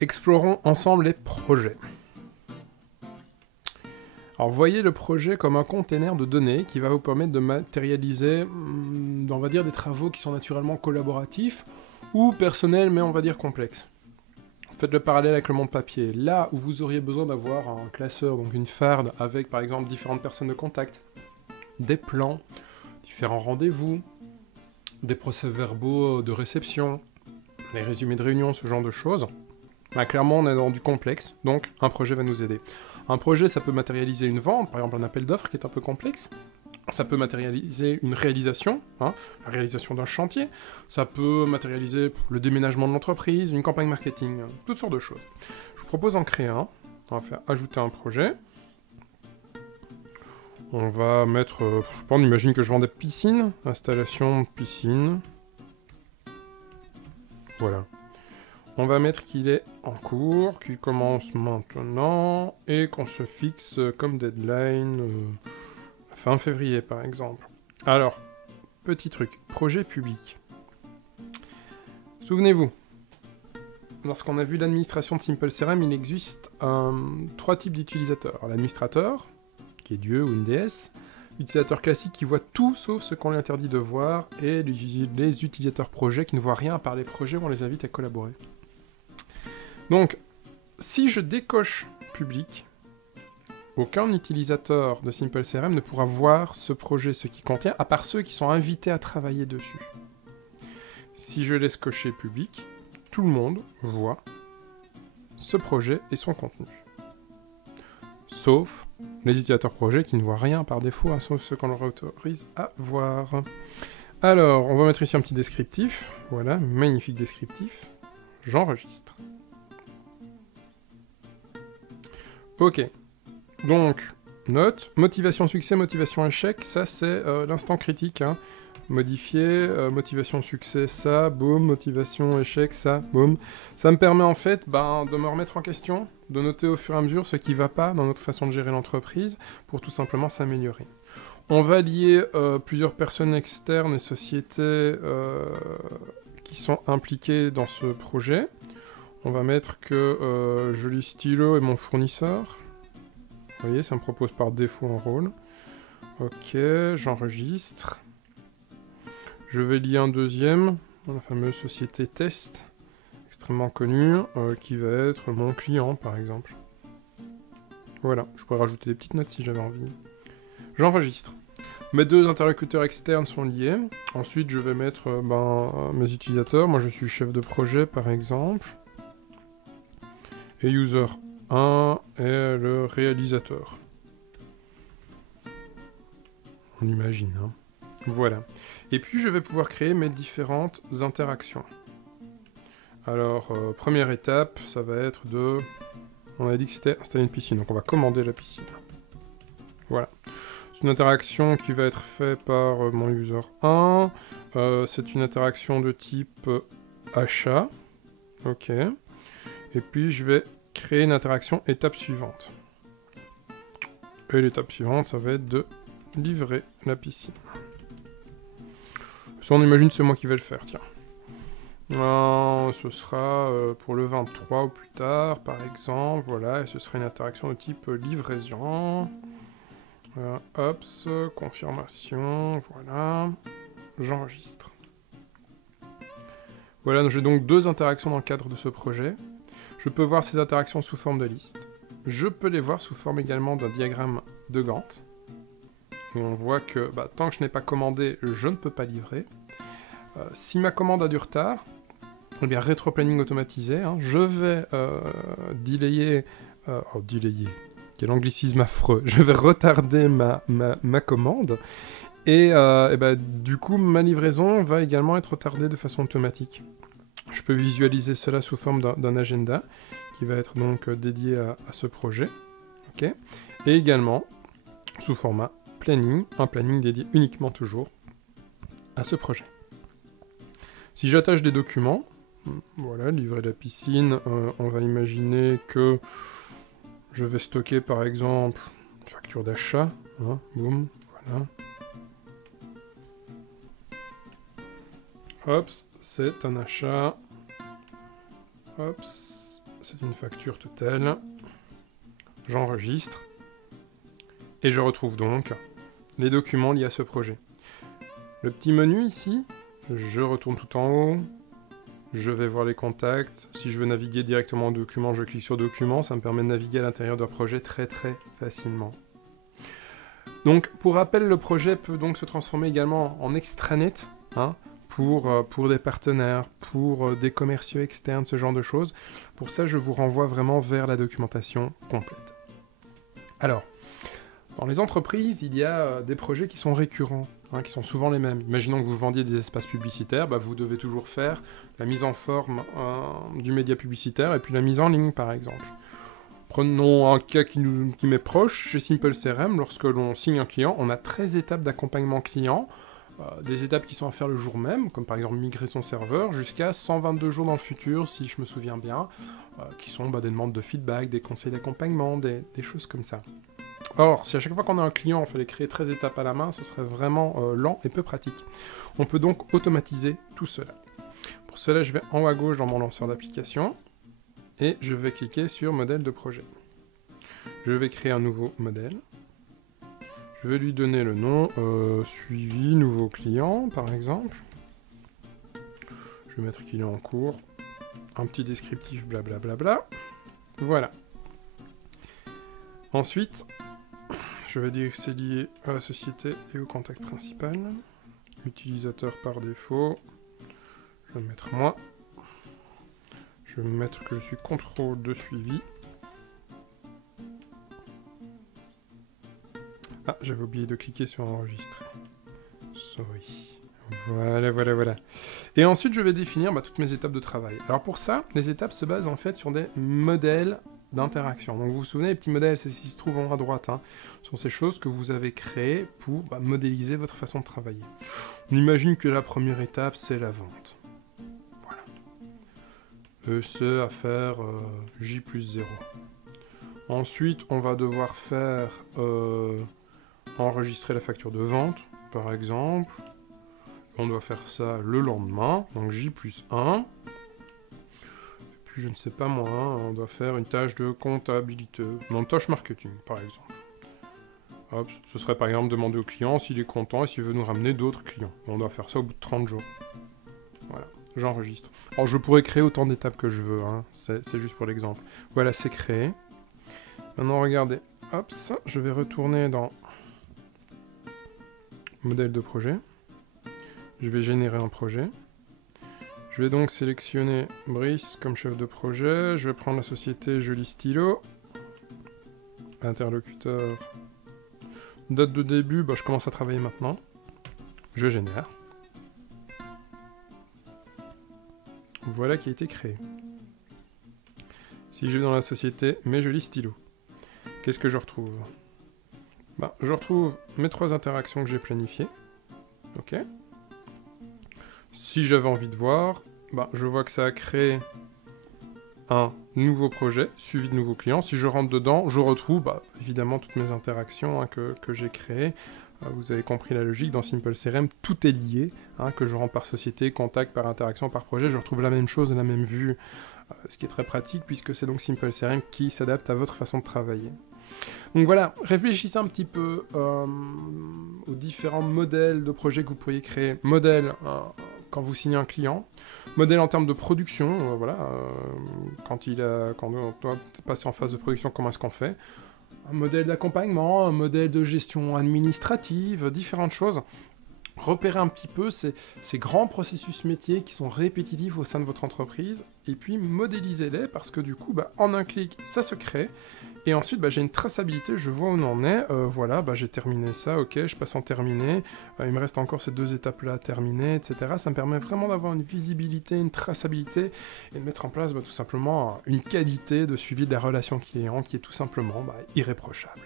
Explorons ensemble les projets. Alors voyez le projet comme un container de données qui va vous permettre de matérialiser, on va dire, des travaux qui sont naturellement collaboratifs ou personnels, mais on va dire complexes. Faites le parallèle avec le monde papier. Là où vous auriez besoin d'avoir un classeur, donc une farde, avec par exemple différentes personnes de contact, des plans, différents rendez-vous, des procès-verbaux de réception, les résumés de réunion, ce genre de choses, bah, clairement on est dans du complexe, donc un projet va nous aider. Un projet, ça peut matérialiser une vente, par exemple un appel d'offres qui est un peu complexe. Ça peut matérialiser une réalisation, la réalisation d'un chantier. Ça peut matérialiser le déménagement de l'entreprise, une campagne marketing, toutes sortes de choses. Je vous propose d'en créer un. On va faire ajouter un projet. On va mettre, je sais pas, on imagine que je vends des piscines. Installation de piscine. Voilà. On va mettre qu'il est en cours, qu'il commence maintenant, et qu'on se fixe comme deadline fin février par exemple. Alors, petit truc, projet public. Souvenez-vous, lorsqu'on a vu l'administration de Simple CRM, il existe trois types d'utilisateurs. L'administrateur, qui est Dieu ou une déesse, l'utilisateur classique qui voit tout sauf ce qu'on lui interdit de voir, et les utilisateurs projets qui ne voient rien à part les projets où on les invite à collaborer. Donc, si je décoche public, aucun utilisateur de Simple CRM ne pourra voir ce projet, ce qu'il contient, à part ceux qui sont invités à travailler dessus. Si je laisse cocher public, tout le monde voit ce projet et son contenu. Sauf les utilisateurs projets qui ne voient rien par défaut, sauf ceux qu'on leur autorise à voir. Alors, on va mettre ici un petit descriptif. Voilà, magnifique descriptif. J'enregistre. Ok. Donc, note, motivation succès, motivation échec, ça c'est l'instant critique. Modifier, motivation succès, ça, boum, motivation échec, ça, boum. Ça me permet en fait de me remettre en question, de noter au fur et à mesure ce qui ne va pas dans notre façon de gérer l'entreprise, pour tout simplement s'améliorer. On va lier plusieurs personnes externes et sociétés qui sont impliquées dans ce projet. On va mettre que Joli Stylo est mon fournisseur. Vous voyez, ça me propose par défaut un rôle. Ok, j'enregistre. Je vais lier un deuxième, la fameuse société test, extrêmement connue, qui va être mon client, par exemple. Voilà, je pourrais rajouter des petites notes si j'avais envie. J'enregistre. Mes deux interlocuteurs externes sont liés. Ensuite, je vais mettre mes utilisateurs. Moi, je suis chef de projet, par exemple. Et user 1 est le réalisateur. On imagine, hein. Voilà. Et puis, je vais pouvoir créer mes différentes interactions. Alors, première étape, ça va être de... On a dit que c'était installer une piscine, donc on va commander la piscine. Voilà. C'est une interaction qui va être faite par mon user 1. C'est une interaction de type achat. Ok. Et puis, je vais créer une interaction étape suivante. Et l'étape suivante, ça va être de livrer la piscine. Ça, on imagine c'est moi qui vais le faire, tiens. Ce sera pour le 23 ou plus tard, par exemple, voilà, et ce sera une interaction de type livraison. Ops, confirmation, voilà. J'enregistre. Voilà, j'ai donc deux interactions dans le cadre de ce projet. Je peux voir ces interactions sous forme de liste. Je peux les voir sous forme également d'un diagramme de Gantt. Où on voit que tant que je n'ai pas commandé, je ne peux pas livrer. Si ma commande a du retard, eh bien rétro-planning automatisé, je vais delayer... delayer, quel anglicisme affreux. Je vais retarder ma commande. Et du coup, ma livraison va également être retardée de façon automatique. Je peux visualiser cela sous forme d'un agenda qui va être donc dédié à ce projet. Okay. Et également sous format planning, un planning dédié uniquement toujours à ce projet. Si j'attache des documents, voilà, livrer la piscine, on va imaginer que je vais stocker par exemple une facture d'achat, boum, voilà. Hop, c'est un achat. Hop, c'est une facture totale. J'enregistre. Et je retrouve donc les documents liés à ce projet. Le petit menu ici, je retourne tout en haut. Je vais voir les contacts. Si je veux naviguer directement en document, je clique sur Documents. Ça me permet de naviguer à l'intérieur d'un projet très facilement. Donc, pour rappel, le projet peut donc se transformer également en extranet, hein, pour des partenaires, pour des commerciaux externes, ce genre de choses. Pour ça, je vous renvoie vraiment vers la documentation complète. Alors, dans les entreprises, il y a des projets qui sont récurrents, hein, qui sont souvent les mêmes. Imaginons que vous vendiez des espaces publicitaires, vous devez toujours faire la mise en forme du média publicitaire et puis la mise en ligne, par exemple. Prenons un cas qui m'est proche, chez Simple CRM, lorsque l'on signe un client, on a 13 étapes d'accompagnement client, des étapes qui sont à faire le jour même, comme par exemple migrer son serveur, jusqu'à 122 jours dans le futur, si je me souviens bien, qui sont des demandes de feedback, des conseils d'accompagnement, des choses comme ça. Or, si à chaque fois qu'on a un client, on fallait créer 13 étapes à la main, ce serait vraiment lent et peu pratique. On peut donc automatiser tout cela. Pour cela, je vais en haut à gauche dans mon lanceur d'application, et je vais cliquer sur modèle de projet. Je vais créer un nouveau modèle. Je vais lui donner le nom suivi nouveau client, par exemple. Je vais mettre qu'il est en cours. Un petit descriptif, blablabla. Voilà. Ensuite, je vais dire que c'est lié à la société et au contact principal. Utilisateur par défaut. Je vais mettre moi. Je vais mettre que je suis contrôle de suivi. Ah, j'avais oublié de cliquer sur enregistrer. Sorry. Voilà. Et ensuite, je vais définir toutes mes étapes de travail. Alors pour ça, les étapes se basent en fait sur des modèles d'interaction. Donc vous vous souvenez, les petits modèles, c'est ce qui se trouve en haut à droite. Hein. Ce sont ces choses que vous avez créées pour modéliser votre façon de travailler. On imagine que la première étape, c'est la vente. Voilà. ECE à faire J+0. Ensuite, on va devoir faire enregistrer la facture de vente, par exemple. On doit faire ça le lendemain, donc J+1. Je ne sais pas moi, on doit faire une tâche de comptabilité, non, une tâche marketing, par exemple. Hop, ce serait par exemple demander au client s'il est content et s'il veut nous ramener d'autres clients. On doit faire ça au bout de 30 jours. Voilà, j'enregistre. Alors je pourrais créer autant d'étapes que je veux, hein. C'est juste pour l'exemple. Voilà, c'est créé. Maintenant, regardez, hop, ça, je vais retourner dans modèle de projet. Je vais générer un projet. Je vais donc sélectionner Brice comme chef de projet. Je vais prendre la société Joli Stylo. Interlocuteur. Date de début, je commence à travailler maintenant. Je génère. Voilà qui a été créé. Si je vais dans la société Mes Jolis Stylos, qu'est-ce que je retrouve? Je retrouve mes 3 interactions que j'ai planifiées. Ok. Si j'avais envie de voir, je vois que ça a créé un nouveau projet, suivi de nouveaux clients. Si je rentre dedans, je retrouve évidemment toutes mes interactions que j'ai créées. Vous avez compris la logique, dans Simple CRM, tout est lié, que je rentre par société, contact, par interaction, par projet, je retrouve la même chose et la même vue, ce qui est très pratique puisque c'est donc Simple CRM qui s'adapte à votre façon de travailler. Donc voilà, réfléchissez un petit peu aux différents modèles de projets que vous pourriez créer. Modèle quand vous signez un client, modèle en termes de production, quand on doit passer en phase de production, comment est-ce qu'on fait? Un modèle d'accompagnement, un modèle de gestion administrative, différentes choses. Repérez un petit peu ces grands processus métiers qui sont répétitifs au sein de votre entreprise, et puis modélisez-les, parce que du coup, en un clic, ça se crée, et ensuite, j'ai une traçabilité, je vois où on en est, voilà, j'ai terminé ça, ok, je passe en terminé, il me reste encore ces 2 étapes-là à terminer, etc. Ça me permet vraiment d'avoir une visibilité, une traçabilité, et de mettre en place tout simplement une qualité de suivi de la relation client qui est tout simplement irréprochable.